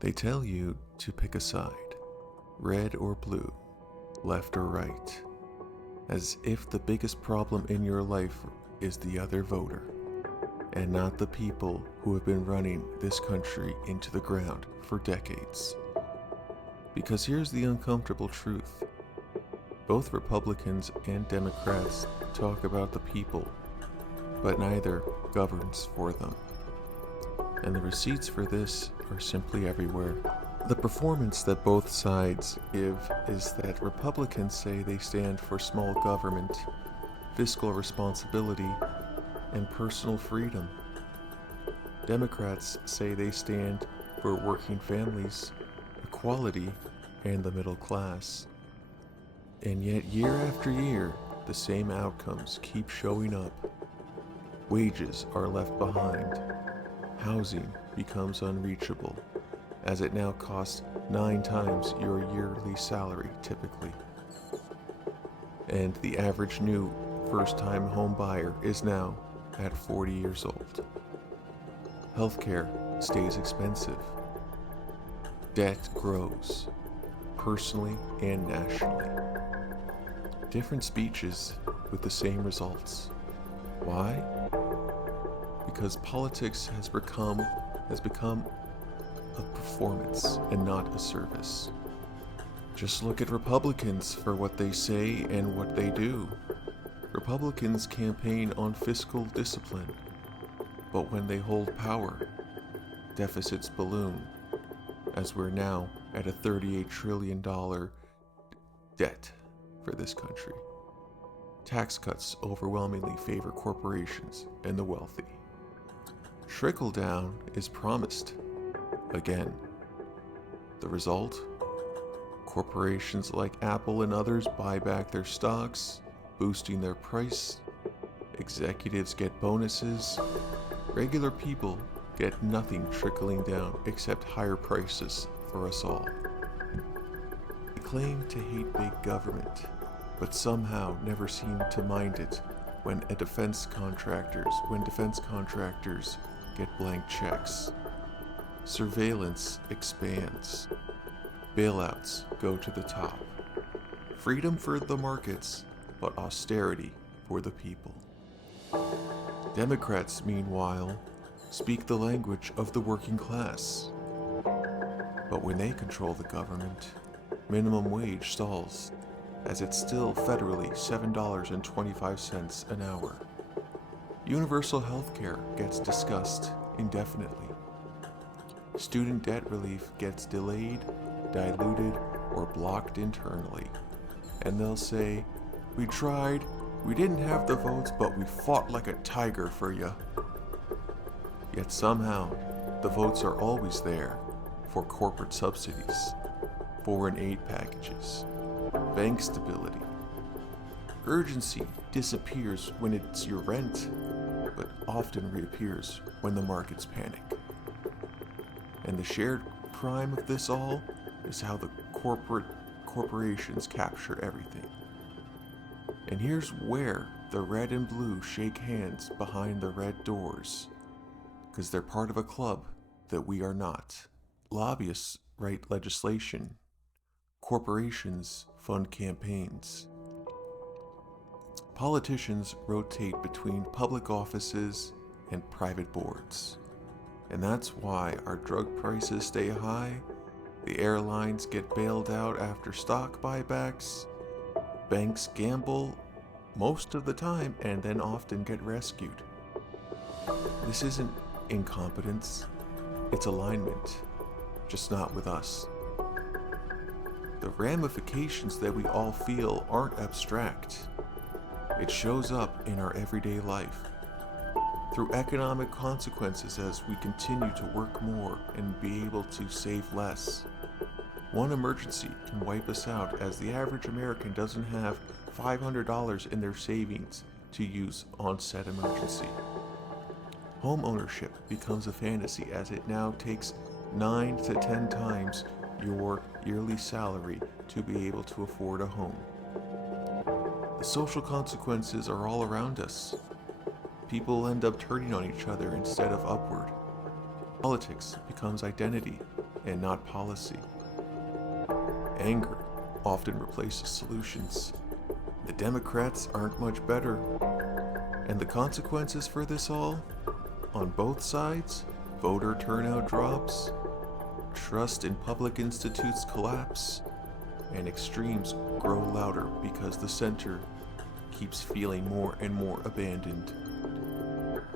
They tell you to pick a side, red or blue, left or right, as if the biggest problem in your life is the other voter, and not the people who have been running this country into the ground for decades. Because here's the uncomfortable truth. Both Republicans and Democrats talk about the people, but neither governs for them. And the receipts for this are simply everywhere. The performance that both sides give is that Republicans say they stand for small government, fiscal responsibility, and personal freedom. Democrats say they stand for working families, equality, and the middle class. And yet, year after year, the same outcomes keep showing up. Wages are left behind. Housing becomes unreachable, as it now costs 9 times your yearly salary typically. And the average new first-time home buyer is now at 40 years old. Healthcare stays expensive. Debt grows, personally and nationally. Different speeches with the same results. Why? Because politics has become a performance and not a service. Just look at Republicans for what they say and what they do. Republicans campaign on fiscal discipline, but when they hold power, deficits balloon, as we're now at a $38 trillion debt for this country. Tax cuts overwhelmingly favor corporations and the wealthy. Trickle down is promised. Again. The result? Corporations like Apple and others buy back their stocks, boosting their price. Executives get bonuses. Regular people get nothing trickling down except higher prices for us all. They claim to hate big government, but somehow never seem to mind it when defense contractors get blank checks. Surveillance expands. Bailouts go to the top. Freedom for the markets, but austerity for the people. Democrats, meanwhile, speak the language of the working class. But when they control the government, minimum wage stalls, as it's still federally $7.25 an hour. Universal health care gets discussed indefinitely. Student debt relief gets delayed, diluted, or blocked internally. And they'll say, "We tried, we didn't have the votes, but we fought like a tiger for you." Yet somehow, the votes are always there for corporate subsidies, foreign aid packages, bank stability. Urgency disappears when it's your rent, but often reappears when the markets panic. And the shared crime of this all is how the corporations capture everything. And here's where the red and blue shake hands behind the red doors, because they're part of a club that we are not. Lobbyists write legislation. Corporations fund campaigns. Politicians rotate between public offices and private boards. And that's why our drug prices stay high, the airlines get bailed out after stock buybacks, banks gamble most of the time and then often get rescued. This isn't incompetence, it's alignment, just not with us. The ramifications that we all feel aren't abstract. It shows up in our everyday life. Through economic consequences as we continue to work more and be able to save less. One emergency can wipe us out as the average American doesn't have $500 in their savings to use on said emergency. Homeownership becomes a fantasy as it now takes 9 to 10 times your yearly salary to be able to afford a home. The social consequences are all around us. People end up turning on each other instead of upward. Politics becomes identity and not policy. Anger often replaces solutions. The Democrats aren't much better. And the consequences for this all? On both sides, voter turnout drops, trust in public institutes collapse, and extremes grow louder because the center keeps feeling more and more abandoned.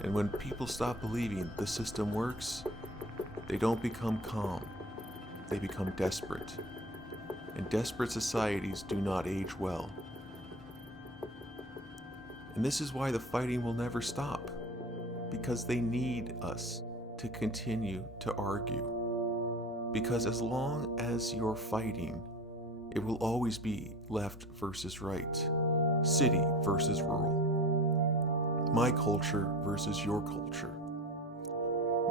And when people stop believing the system works, they don't become calm, they become desperate. And desperate societies do not age well. And this is why the fighting will never stop, because they need us to continue to argue. Because as long as you're fighting, it will always be left versus right, city versus rural, my culture versus your culture.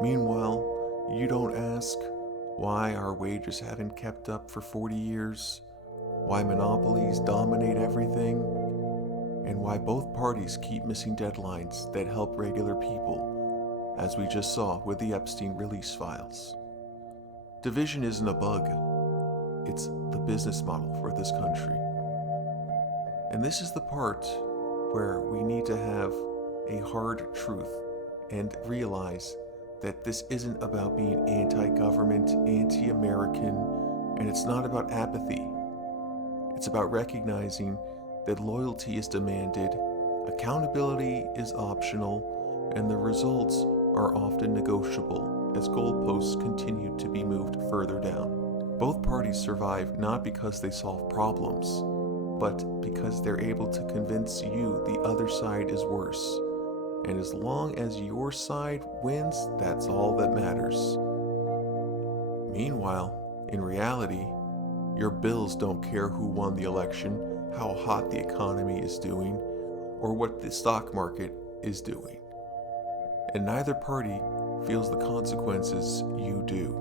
Meanwhile, you don't ask why our wages haven't kept up for 40 years, why monopolies dominate everything, and why both parties keep missing deadlines that help regular people, as we just saw with the Epstein release files. Division isn't a bug, it's the business model for this country. And this is the part where we need to have a hard truth and realize that this isn't about being anti-government, anti-American, and it's not about apathy. It's about recognizing that loyalty is demanded, accountability is optional, and the results are often negotiable as goalposts continue to be moved further down. Both parties survive not because they solve problems, but because they're able to convince you the other side is worse. And as long as your side wins, that's all that matters. Meanwhile, in reality, your bills don't care who won the election, how hot the economy is doing, or what the stock market is doing. And neither party feels the consequences you do.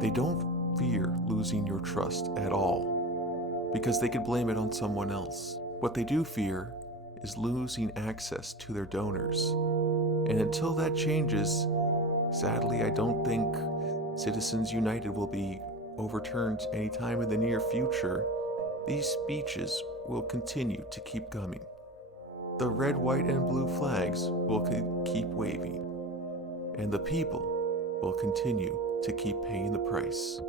They don't fear losing your trust at all, because they could blame it on someone else. What they do fear is losing access to their donors. And until that changes, sadly, I don't think Citizens United will be overturned anytime in the near future. These speeches will continue to keep coming. The red, white, and blue flags will keep waving. And the people will continue to keep paying the price.